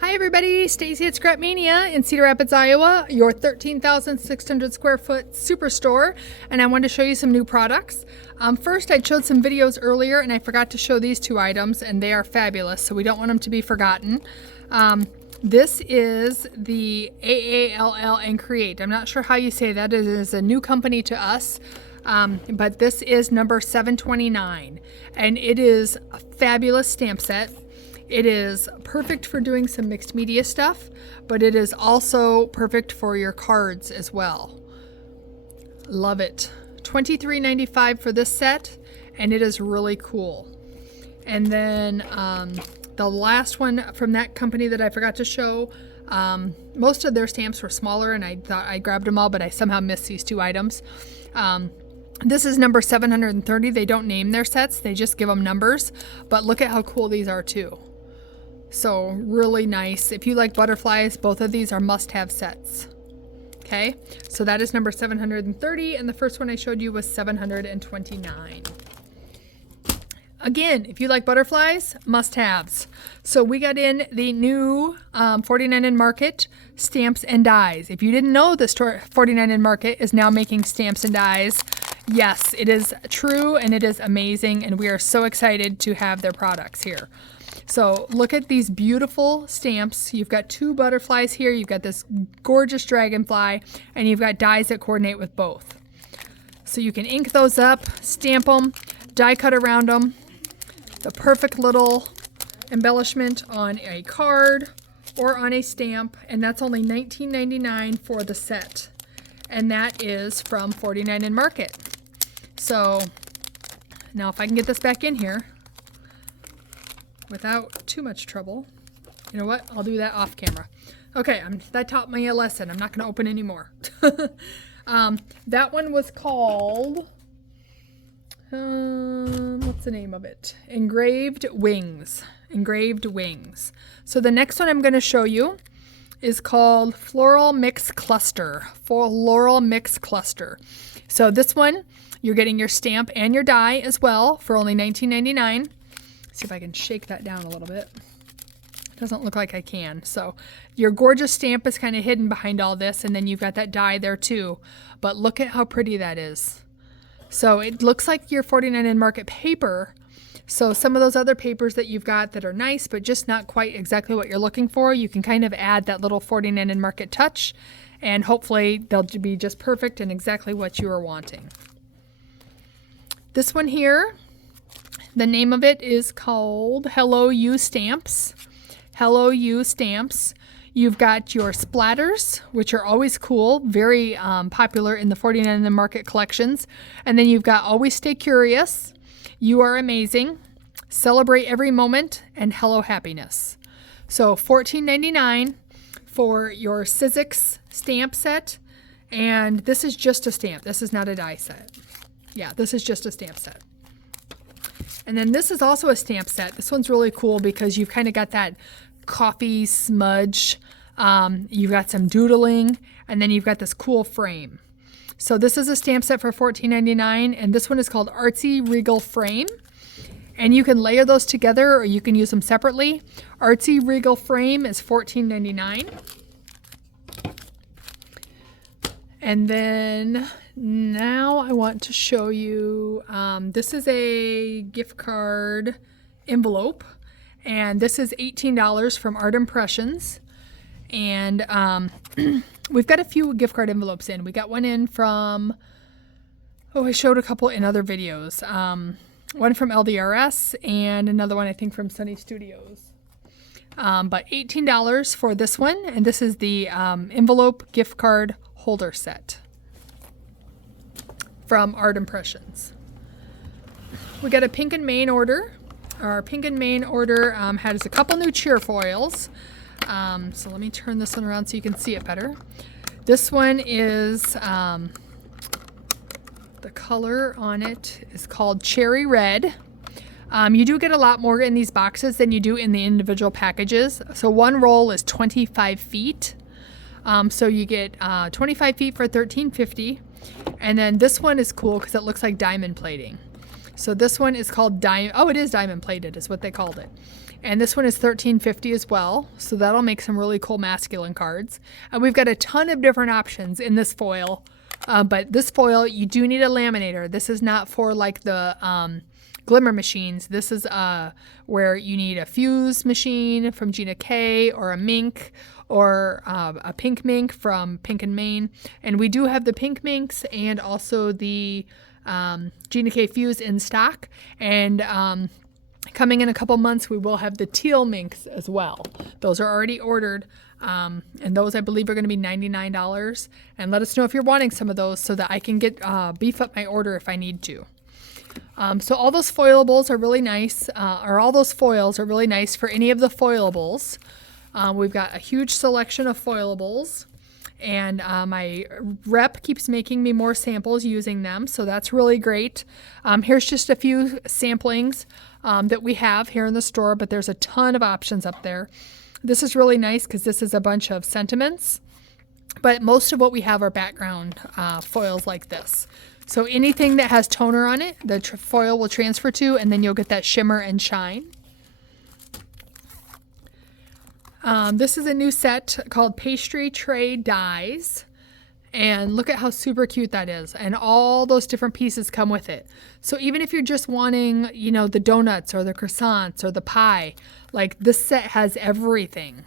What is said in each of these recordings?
Hi everybody, Stacy at Scrapmania in Cedar Rapids, Iowa, your 13,600 square foot superstore, and I wanted to show you some new products. First, I showed some videos earlier and I forgot to show these two items, and they are fabulous, so we don't want them to be forgotten. This is the AALL and Create. I'm not sure how you say that. It is a new company to us. But this is number 729, and it is a fabulous stamp set. It is perfect for doing some mixed media stuff, but it is also perfect for your cards as well. Love it. $23.95 for this set, and it is really cool. And then the last one from that company that I forgot to show, most of their stamps were smaller, and I thought I grabbed them all, but I somehow missed these two items. This is number 730. They don't name their sets, they just give them numbers, but look at how cool these are too. So really nice. If you like butterflies, both of these are must-have sets. Okay, so that is number 730, and the first one I showed you was 729. Again, if you like butterflies, must-haves. So we got in the new 49 and Market stamps and dies. If you didn't know, the store 49 and Market is now making stamps and dies. Yes, it is true, and it is amazing, and we are so excited to have their products here. So look at these beautiful stamps. You've got two butterflies here. You've got this gorgeous dragonfly, and you've got dies that coordinate with both. So you can ink those up, stamp them, die cut around them. The perfect little embellishment on a card or on a stamp, and that's only $19.99 for the set. And that is from 49 and Market. So now if I can get this back in here without too much trouble. You know what? I'll do that off camera. Okay, that taught me a lesson. I'm not going to open any more. That one was called, what's the name of it? Engraved Wings. Engraved Wings. So the next one I'm going to show you is called Floral Mix Cluster. Floral Mix Cluster. So this one, you're getting your stamp and your die as well for only $19.99. See if I can shake that down a little bit. It doesn't look like I can. So your gorgeous stamp is kind of hidden behind all this, and then you've got that die there too. But look at how pretty that is. So it looks like your 49 and Market paper. So some of those other papers that you've got that are nice, but just not quite exactly what you're looking for, you can kind of add that little 49 and Market touch, and hopefully they'll be just perfect and exactly what you are wanting. This one here, the name of it is called Hello You Stamps. Hello You Stamps. You've got your splatters, which are always cool, very popular in the 49 and Market collections. And then you've got Always Stay Curious, You Are Amazing, Celebrate Every Moment, and Hello Happiness. So $14.99 for your Sizzix stamp set. And this is just a stamp. This is not a die set. Yeah, this is just a stamp set. And then this is also a stamp set. This one's really cool because you've kind of got that coffee smudge. You've got some doodling, and then you've got this cool frame. So this is a stamp set for $14.99, and this one is called Artsy Regal Frame. And you can layer those together, or you can use them separately. Artsy Regal Frame is $14.99. And then now I want to show you, this is a gift card envelope, and this is $18 from Art Impressions. And we've got a few gift card envelopes in. We got one in from, I showed a couple in other videos. One from LDRS and another one I think from Sunny Studios. But $18 for this one, and this is the envelope gift card holder set from Art Impressions. We got a pink and main order. Our pink and main order has a couple new cheer foils. So let me turn this one around so you can see it better. This one is, the color on it is called Cherry Red. You do get a lot more in these boxes than you do in the individual packages. So one roll is 25 feet. So you get 25 feet for $13.50. And then this one is cool because it looks like diamond plating. So this one is called it is diamond plated is what they called it. And this one is $13.50 as well. So that'll make some really cool masculine cards. And we've got a ton of different options in this foil. But this foil, you do need a laminator. This is not for like the glimmer machines. This is where you need a fuse machine from Gina K, or a mink, or a pink mink from Pink and Maine. And we do have the pink minks and also the Gina K fuse in stock. And coming in a couple months, we will have the teal minks as well. Those are already ordered. And those I believe are going to be $99. And let us know if you're wanting some of those so that I can get beef up my order if I need to. So all those foilables are really nice, or all those foils are really nice for any of the foilables. We've got a huge selection of foilables, and my rep keeps making me more samples using them, so that's really great. Here's just a few samplings that we have here in the store, but there's a ton of options up there. This is really nice because this is a bunch of sentiments, but most of what we have are background foils like this. So anything that has toner on it, the foil will transfer to, and then you'll get that shimmer and shine. This is a new set called Pastry Tray Dies. And look at how super cute that is. And all those different pieces come with it. So even if you're just wanting, you know, the donuts or the croissants or the pie, like this set has everything.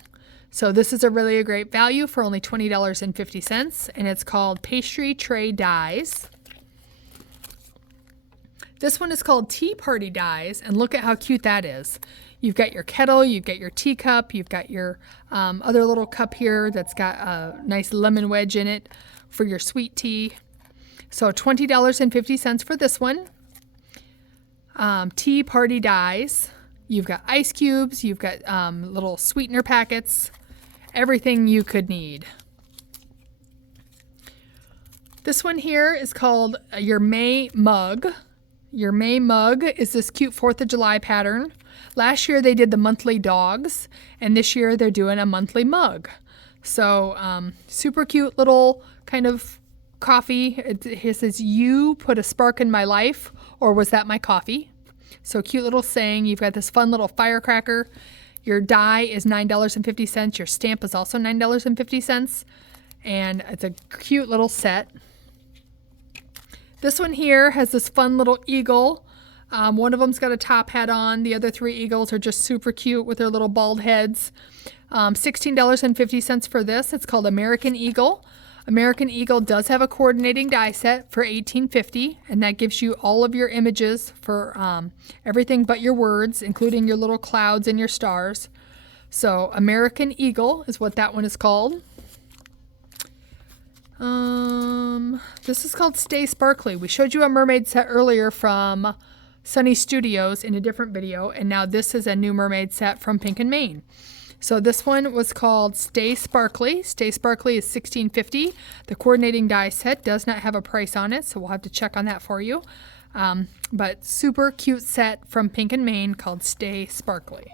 So this is a really great value for only $20.50. And it's called Pastry Tray Dies. This one is called Tea Party Dies, and look at how cute that is. You've got your kettle, you've got your teacup, you've got your other little cup here that's got a nice lemon wedge in it for your sweet tea. So $20.50 for this one. Tea Party Dies. You've got ice cubes, you've got little sweetener packets, everything you could need. This one here is called your May Mug. Your May Mug is this cute 4th of July pattern. Last year they did the monthly dogs, and this year they're doing a monthly mug. So super cute little kind of coffee. It says, "You put a spark in my life," or "Was that my coffee?" So cute little saying. You've got this fun little firecracker. Your die is $9.50. Your stamp is also $9.50. And it's a cute little set. This one here has this fun little eagle. One of them's got a top hat on. The other 3 eagles are just super cute with their little bald heads. $16.50 for this. It's called American Eagle. American Eagle does have a coordinating die set for $18.50, and that gives you all of your images for everything but your words, including your little clouds and your stars. So American Eagle is what that one is called. This is called Stay Sparkly. We showed you a mermaid set earlier from Sunny Studios in a different video, and now this is a new mermaid set from Pink and Maine. So this one was called Stay Sparkly. Stay Sparkly is $16.50. The coordinating die set does not have a price on it, so we'll have to check on that for you. But super cute set from Pink and Maine called Stay Sparkly.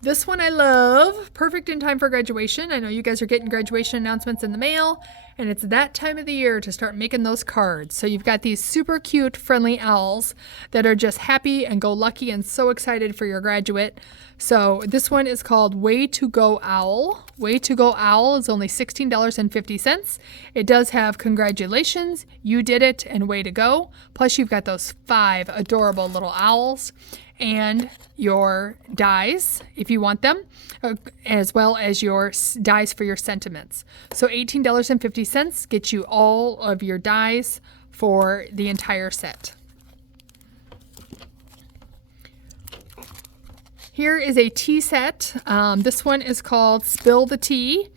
This one I love. Perfect in time for graduation. I know you guys are getting graduation announcements in the mail, and it's that time of the year to start making those cards. So you've got these super cute, friendly owls that are just happy and go lucky and so excited for your graduate. So this one is called Way to Go Owl. Way to Go Owl is only $16.50. It does have congratulations, you did it, and way to go. Plus you've got those 5 adorable little owls. And your dies, if you want them, as well as your dies for your sentiments. So $18.50 gets you all of your dies for the entire set. Here is a tea set. This one is called Spill the Tea.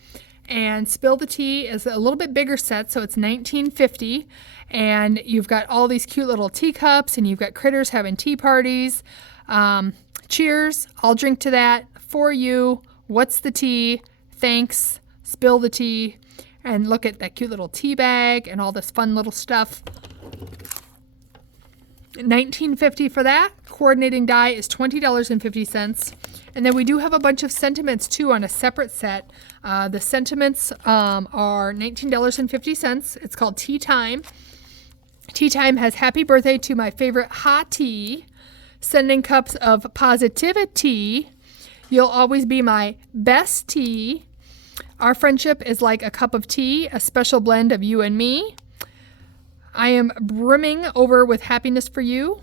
And Spill the Tea is a little bit bigger set, so it's $19.50. And you've got all these cute little teacups, and you've got critters having tea parties. Cheers, I'll drink to that, for you, what's the tea, thanks, spill the tea, and look at that cute little tea bag and all this fun little stuff. $19.50 for that. Coordinating die is $20.50. And then we do have a bunch of sentiments too on a separate set. The sentiments are $19.50. It's called Tea Time. Tea Time has happy birthday to my favorite hot tea. sending cups of positivity. You'll always be my best tea. Our friendship is like a cup of tea, a special blend of you and me. I am brimming over with happiness for you.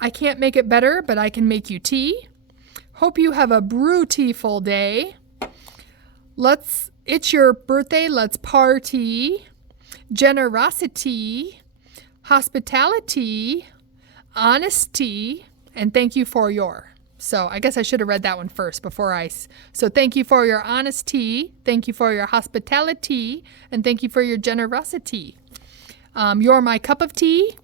I can't make it better, but I can make you tea. Hope you have a brew-tea-ful day. It's your birthday, let's party. Generosity, hospitality, honesty, and thank you for your. So I guess I should have read that one first before so thank you for your honesty, thank you for your hospitality, and thank you for your generosity. You're my cup of tea.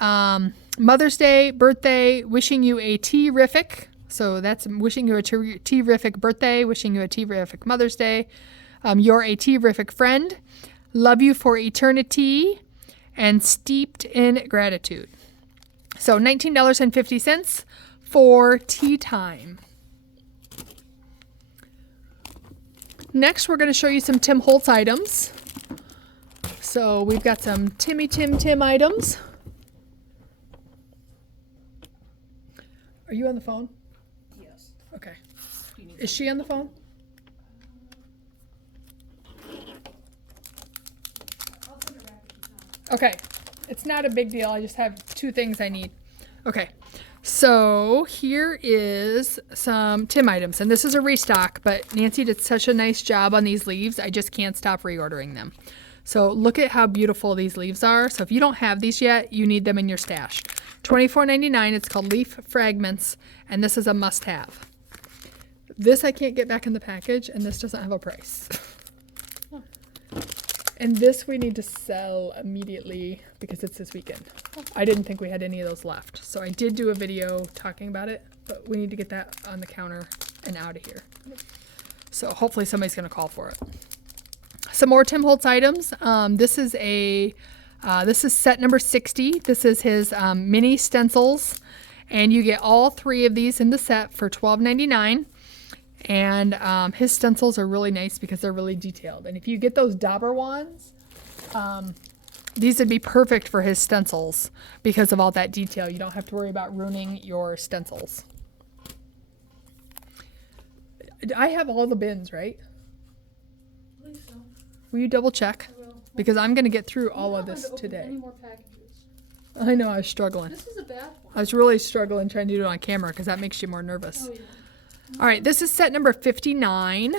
Mother's Day, birthday, wishing you a tea-rific. So that's wishing you a tea-rific birthday, wishing you a tea-rific Mother's Day. You're a tea-rific friend. Love you for eternity, and steeped in gratitude. So $19.50 for tea time. Next, we're going to show you some Tim Holtz items. So we've got some Tim items. Are you on the phone? Yes. Okay. Is she on the phone? Okay. It's not a big deal. I just have 2 things I need. Okay. So here is some Tim items. And this is a restock, but Nancy did such a nice job on these leaves. I just can't stop reordering them. So look at how beautiful these leaves are. So if you don't have these yet, you need them in your stash. $24.99. It's called Leaf Fragments, and this is a must-have. This I can't get back in the package, and this doesn't have a price. And this we need to sell immediately because it's this weekend. I didn't think we had any of those left. So I did do a video talking about it, but we need to get that on the counter and out of here. So hopefully somebody's going to call for it. Some more Tim Holtz items. This is set number 60. This is his mini stencils, and you get all 3 of these in the set for $12.99. And his stencils are really nice because they're really detailed. And if you get those dauber wands, these would be perfect for his stencils because of all that detail. You don't have to worry about ruining your stencils. I have all the bins, right? I believe so. Will you double check? I will. Because I'm going to get through all of this today. Any more packages? I know, I was struggling. This is a bad one. I was really struggling trying to do it on camera because that makes you more nervous. Oh, yeah. All right, this is set number 59,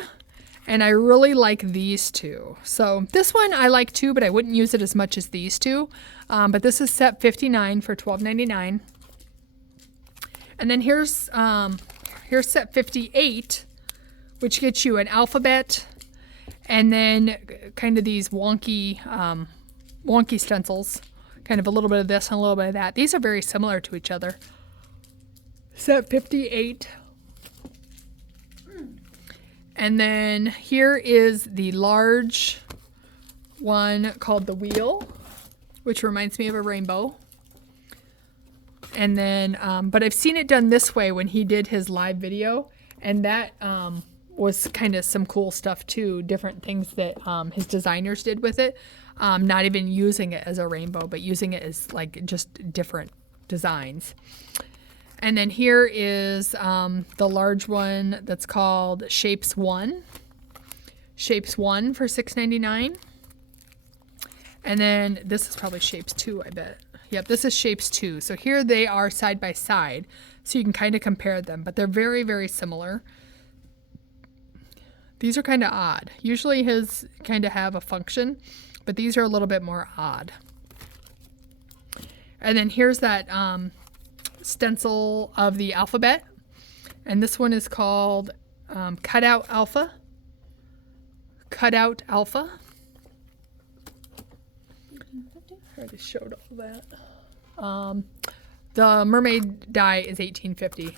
and I really like these 2. So this one I like too, but I wouldn't use it as much as these 2. But this is set 59 for $12.99. And then here's set 58, which gets you an alphabet, and then kind of these wonky stencils, kind of a little bit of this and a little bit of that. These are very similar to each other. Set 58. And then here is the large one called the wheel, which reminds me of a rainbow. And then, but I've seen it done this way when he did his live video, and that was kind of some cool stuff too, different things that his designers did with it. Not even using it as a rainbow, but using it as like just different designs. And then here is the large one that's called Shapes 1. Shapes 1 for $6.99. And then this is probably Shapes 2, I bet. Yep, this is Shapes 2. So here they are side by side. So you can kind of compare them, but they're very, very similar. These are kind of odd. Usually his kind of have a function, but these are a little bit more odd. And then here's that stencil of the alphabet, and this one is called Cutout Alpha. Cutout Alpha. I already showed all that. The mermaid die is $18.50.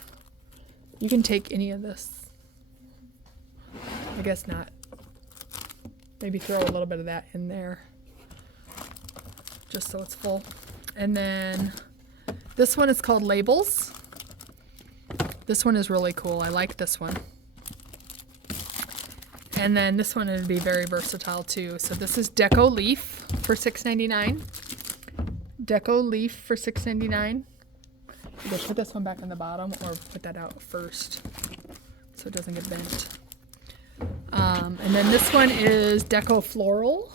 You can take any of this. I guess not. Maybe throw a little bit of that in there, just so it's full. And then this one is called Labels. This one is really cool. I like this one. And then this one would be very versatile too. So this is Deco Leaf for $6.99. Deco Leaf for $6.99. Either put this one back on the bottom or put that out first so it doesn't get bent. And then this one is Deco Floral.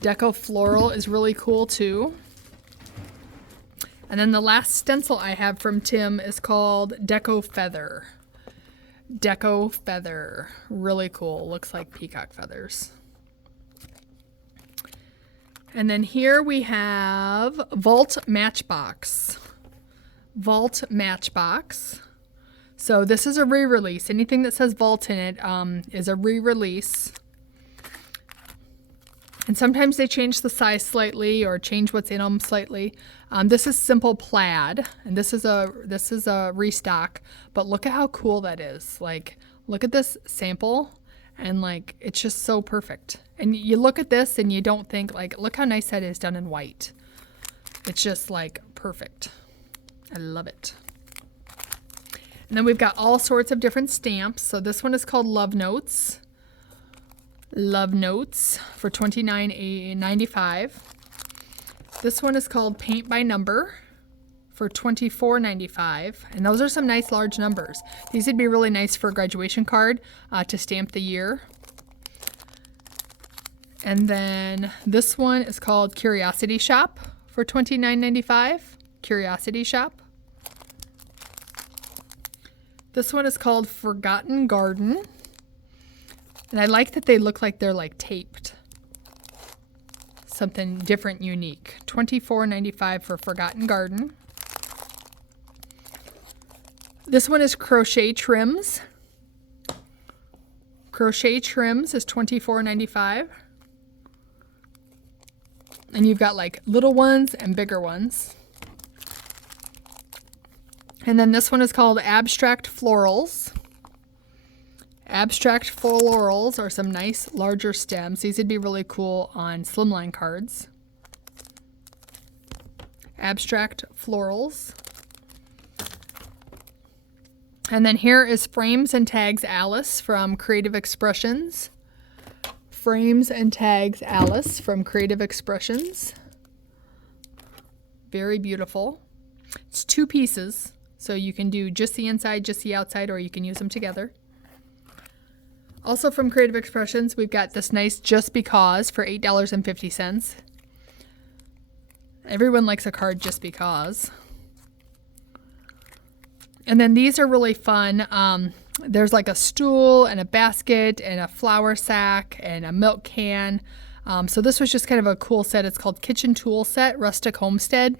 Deco Floral is really cool too. And then the last stencil I have from Tim is called Deco Feather. Deco Feather. Really cool. Looks like peacock feathers. And then here we have Vault Matchbox. Vault Matchbox. So this is a re-release. Anything that says Vault in it is a re-release. And sometimes they change the size slightly or change what's in them slightly. This is simple plaid, and this is a restock. But look at how cool that is. Like, look at this sample, and like it's just so perfect. And you look at this and you don't think like, look how nice that is done in white. It's just like perfect. I love it. And then we've got all sorts of different stamps. So this one is called Love Notes. Love Notes for $29.95. This one is called Paint by Number for $24.95. And those are some nice large numbers. These would be really nice for a graduation card to stamp the year. And then this one is called Curiosity Shop for $29.95. Curiosity Shop. This one is called Forgotten Garden. And I like that they look like they're like taped. Something different, unique. $24.95 for Forgotten Garden. This one is Crochet Trims. Crochet Trims is $24.95. And you've got like little ones and bigger ones. And then this one is called Abstract Florals. Abstract Florals are some nice larger stems. These would be really cool on slimline cards. Abstract Florals. And then here is Frames and Tags Alice from Creative Expressions. Frames and Tags Alice from Creative Expressions. Very beautiful. It's 2 pieces, so you can do just the inside, just the outside, or you can use them together. Also from Creative Expressions, we've got this nice Just Because for $8.50. Everyone likes a card just because. And then these are really fun. There's like a stool and a basket and a flour sack and a milk can. So this was just kind of a cool set. It's called Kitchen Tool Set, Rustic Homestead.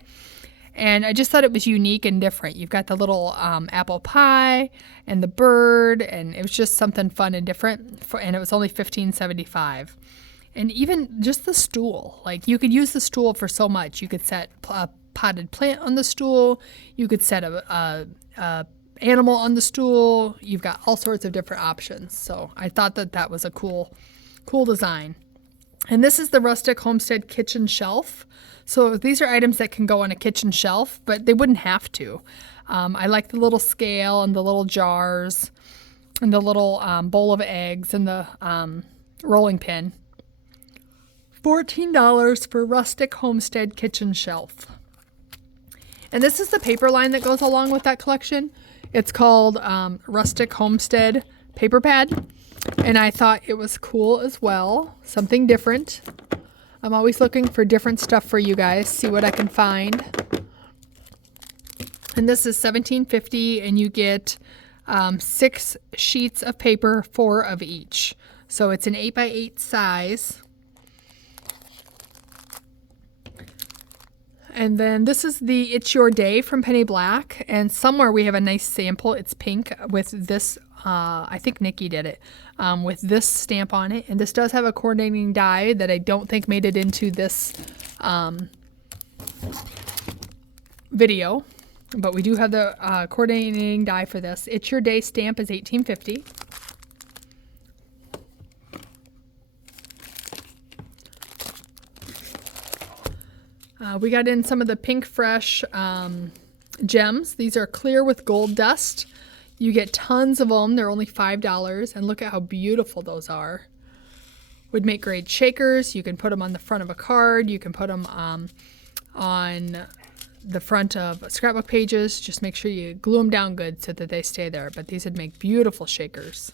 And I just thought it was unique and different. You've got the little apple pie and the bird, and it was just something fun and different. And it was only $15.75. And even just the stool, like you could use the stool for so much. You could set a potted plant on the stool. You could set a animal on the stool. You've got all sorts of different options. So I thought that that was a cool design. And this is the Rustic Homestead Kitchen Shelf. So these are items that can go on a kitchen shelf, but they wouldn't have to. I like the little scale and the little jars and the little bowl of eggs and the rolling pin. $14 for Rustic Homestead Kitchen Shelf. And this is the paper line that goes along with that collection. It's called Rustic Homestead Paper Pad. And I thought it was cool as well. Something different. I'm always looking for different stuff for you guys. See what I can find. And this is $17.50, and you get 6 sheets of paper, 4 of each. So it's an 8x8 size. And then this is the It's Your Day from Penny Black. And somewhere we have a nice sample. It's pink with this, I think Nikki did it, with this stamp on it. And this does have a coordinating die that I don't think made it into this video. But we do have the coordinating die for this. It's Your Day stamp is $18.50. We got in some of the Pink Fresh gems. These are clear with gold dust. You get tons of them. They're only $5. And look at how beautiful those are. Would make great shakers. You can put them on the front of a card. You can put them on the front of scrapbook pages. Just make sure you glue them down good so that they stay there. But these would make beautiful shakers.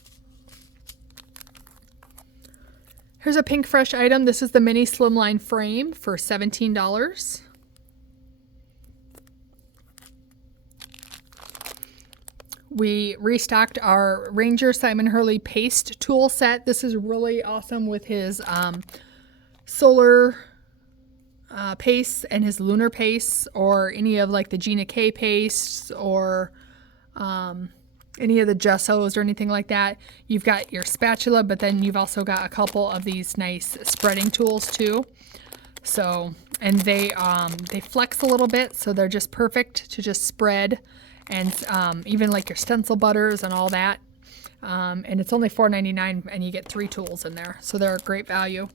Here's a pink fresh item. This is the mini slimline frame for $17. We restocked our Ranger Simon Hurley paste tool set. This is really awesome with his solar pastes and his lunar pastes, or any of like the Gina K pastes, or any of the gessos or anything like that. You've got your spatula, but then you've also got a couple of these nice spreading tools too. So, and they flex a little bit, so they're just perfect to just spread, and even like your stencil butters and all that. And it's only $4.99, and you get 3 tools in there, so they're a great value.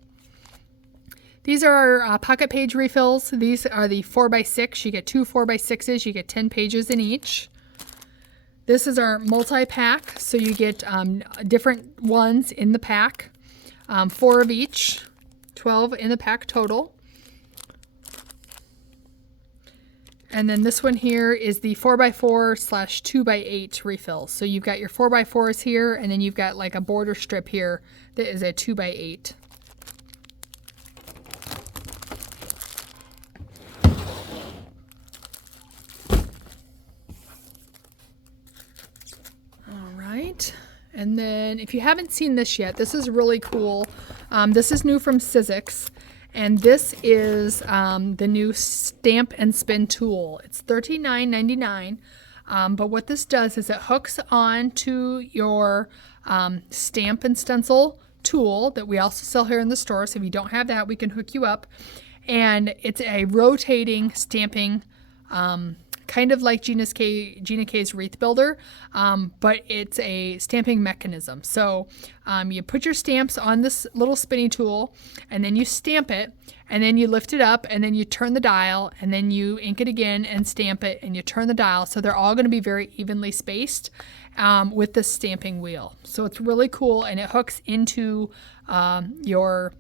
These are our pocket page refills. These are the 4x6. You get 2 4x6s. You get 10 pages in each. This is our multi-pack, so you get different ones in the pack, 4 of each, 12 in the pack total. And then this one here is the 4x4/2x8 refills. So you've got your 4x4s here, and then you've got like a border strip here that is a 2x8. And then if you haven't seen this yet, this is really cool. This is new from Sizzix, and this is the new Stamp and Spin tool. It's $39.99, but what this does is it hooks on to your stamp and stencil tool that we also sell here in the store. So if you don't have that, we can hook you up. And it's a rotating stamping kind of like Gina K's Wreath Builder, but it's a stamping mechanism. So you put your stamps on this little spinning tool, and then you stamp it, and then you lift it up, and then you turn the dial, and then you ink it again and stamp it, and you turn the dial. So they're all going to be very evenly spaced with the stamping wheel. So it's really cool, and it hooks into your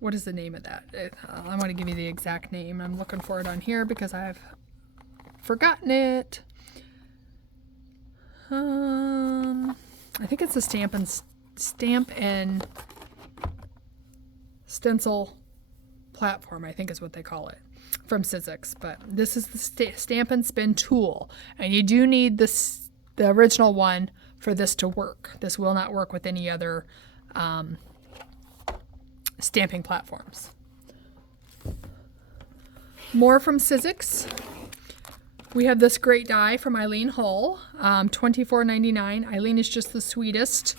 what is the name of that? I want to give you the exact name. I'm looking for it on here because I've forgotten it. I think it's the stamp and stencil platform, I think is what they call it, from Sizzix. But this is the Stamp and Spin tool, and you do need the original one for this to work. This will not work with any other stamping platforms. More from Sizzix. We have this great die from Eileen Hull, $24.99. Eileen is just the sweetest.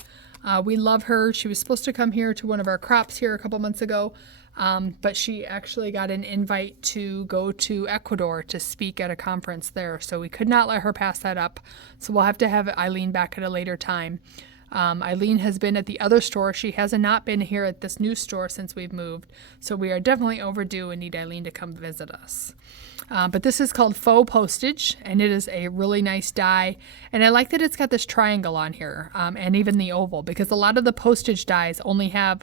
We love her. She was supposed to come here to one of our crops here a couple months ago, but she actually got an invite to go to Ecuador to speak at a conference there, so we could not let her pass that up. So we'll have to have Eileen back at a later time. Eileen has been at the other store. She has not been here at this new store since we've moved, so we are definitely overdue and need Eileen to come visit us. But this is called Faux Postage, and it is a really nice die. And I like that it's got this triangle on here, and even the oval, because a lot of the postage dies only have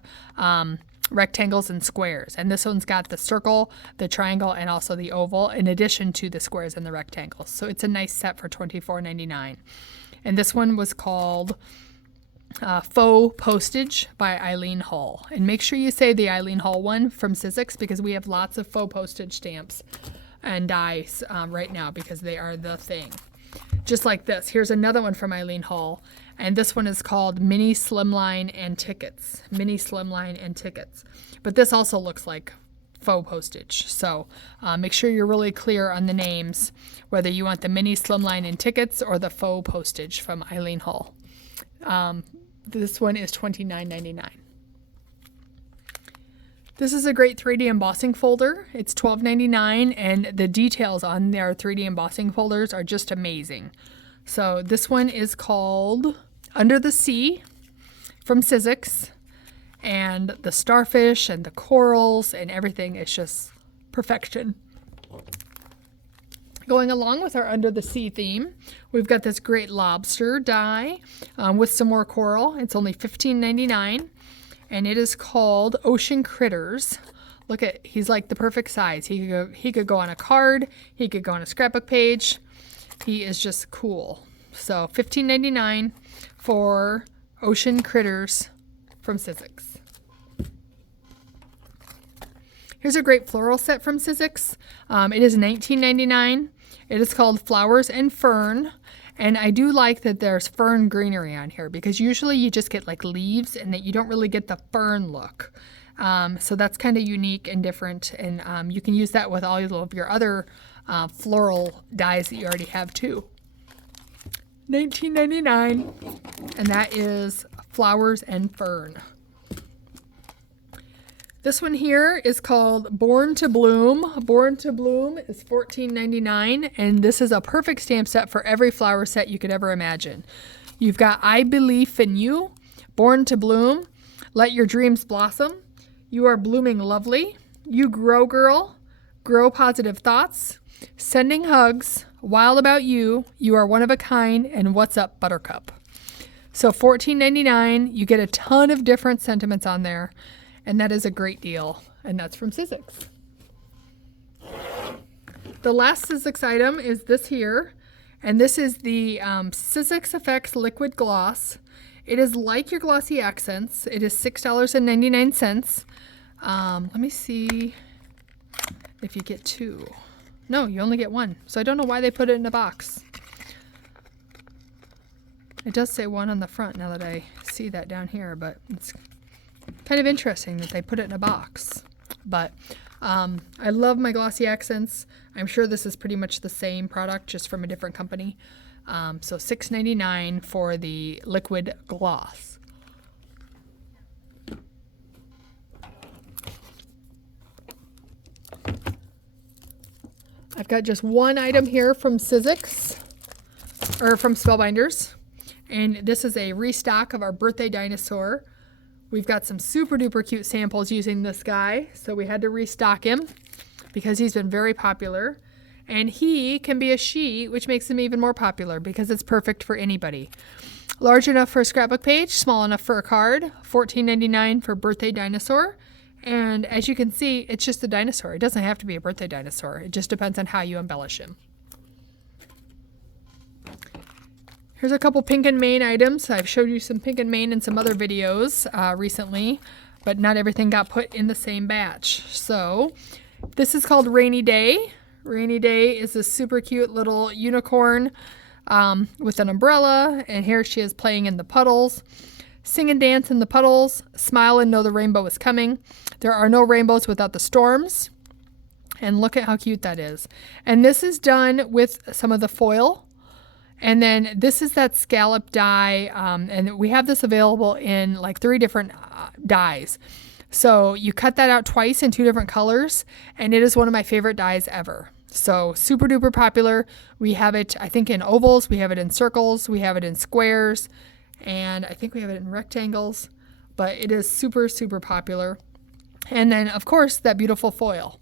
rectangles and squares. And this one's got the circle, the triangle, and also the oval, in addition to the squares and the rectangles. So it's a nice set for $24.99. And this one was called Faux Postage by Eileen Hull. And make sure you say the Eileen Hull one from Sizzix, because we have lots of faux postage stamps and dies right now, because they are the thing. Just like this. Here's another one from Eileen Hull, and this one is called Mini Slimline and Tickets. Mini Slimline and Tickets. But this also looks like faux postage. So make sure you're really clear on the names, whether you want the Mini Slimline and Tickets or the faux postage from Eileen Hull. This one is $29.99. This is a great 3D embossing folder. It's $12.99, and the details on their 3D embossing folders are just amazing. So this one is called Under the Sea from Sizzix, and the starfish and the corals and everything is just perfection. Going along with our Under the Sea theme, we've got this great lobster die with some more coral. It's only $15.99, and it is called Ocean Critters, Look at, he's like the perfect size. He could go on a card. He could go on a scrapbook page. He is just cool. So $15.99 for Ocean Critters from Sizzix. Here's a great floral set from Sizzix. It is $19.99. It is called Flowers and Fern. And I do like that there's fern greenery on here because usually you just get like leaves and that you don't really get the fern look. So that's kind of unique and different. And you can use that with all of your other floral dyes that you already have too. $19.99. And that is Flowers and Fern. This one here is called Born to Bloom. Born to Bloom is $14.99, and this is a perfect stamp set for every flower set you could ever imagine. You've got I Believe in You, Born to Bloom, Let Your Dreams Blossom, You Are Blooming Lovely, You Grow Girl, Grow Positive Thoughts, Sending Hugs, Wild About You, You Are One of a Kind, and What's Up Buttercup. So $14.99, you get a ton of different sentiments on there. And that is a great deal. And that's from Sizzix. The last Sizzix item is this here. And this is the Sizzix Effects Liquid Gloss. It is like your Glossy Accents. It is $6.99. Let me see if you get two. No, you only get one. So I don't know why they put it in a box. It does say one on the front now that I see that down here, but it's kind of interesting that they put it in a box. But I love my Glossy Accents. I'm sure this is pretty much the same product, just from a different company. So $6.99 for the liquid gloss. I've got just one item here from Sizzix, or from Spellbinders. And this is a restock of our birthday dinosaur. We've got some super duper cute samples using this guy, so we had to restock him because he's been very popular. And he can be a she, which makes him even more popular because it's perfect for anybody. Large enough for a scrapbook page, small enough for a card, $14.99 for birthday dinosaur. And as you can see, it's just a dinosaur. It doesn't have to be a birthday dinosaur. It just depends on how you embellish him. Here's a couple Pink and Main items. I've showed you some Pink and Main in some other videos recently, but not everything got put in the same batch. So this is called Rainy Day. Rainy Day is a super cute little unicorn with an umbrella, and here she is playing in the puddles. Sing and dance in the puddles, smile and know the rainbow is coming. There are no rainbows without the storms. And look at how cute that is. And this is done with some of the foil. And then this is that scallop die, and we have this available in like 3 different dyes. So you cut that out twice in 2 different colors, and it is one of my favorite dyes ever. So super duper popular. We have it, I think, in ovals, we have it in circles, we have it in squares, and I think we have it in rectangles, but it is super, super popular. And then, of course, that beautiful foil.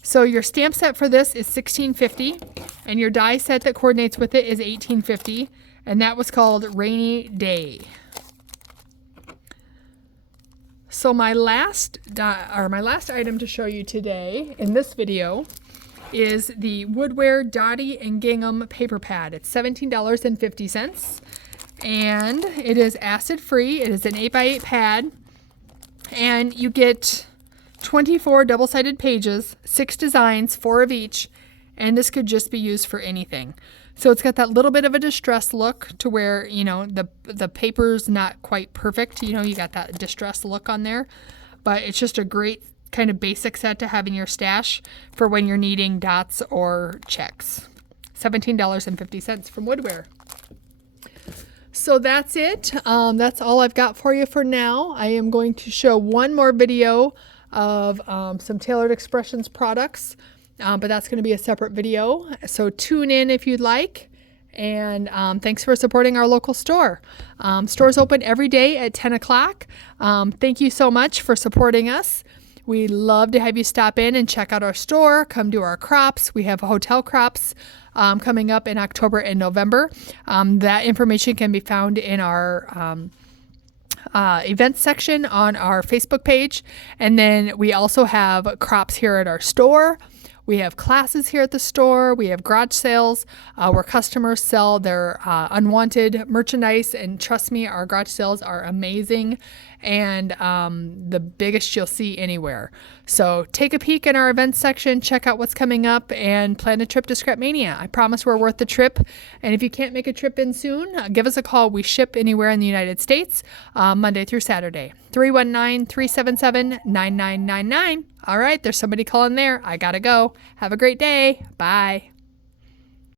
So your stamp set for this is $16.50, and your die set that coordinates with it is $18.50, and that was called Rainy Day. So my last item to show you today in this video is the Woodware Dottie and Gingham paper pad. It's $17.50, and it is acid free. It is an 8x8 pad, and you get 24 double-sided pages, 6 designs, 4 of each, and this could just be used for anything. So it's got that little bit of a distressed look to where, you know, the paper's not quite perfect. You know, you got that distressed look on there, but it's just a great kind of basic set to have in your stash for when you're needing dots or checks. $17.50 from Woodware. So that's it. That's all I've got for you for now. I am going to show one more video of some Tailored Expressions products, but that's going to be a separate video. So tune in if you'd like. And thanks for supporting our local store. Store's open every day at 10 o'clock. Thank you so much for supporting us. We'd love to have you stop in and check out our store. Come do our crops. We have hotel crops coming up in October and November. That information can be found in our events section on our Facebook page. And then we also have crops here at our store. We have classes here at the store. We have garage sales where customers sell their unwanted merchandise. And trust me, our garage sales are amazing and the biggest you'll see anywhere. So take a peek in our events section, check out what's coming up, and plan a trip to Scrapmania. I promise we're worth the trip. And if you can't make a trip in soon, give us a call. We ship anywhere in the United States, Monday through Saturday. 319-377-9999. All right, there's somebody calling there. I gotta go. Have a great day. Bye.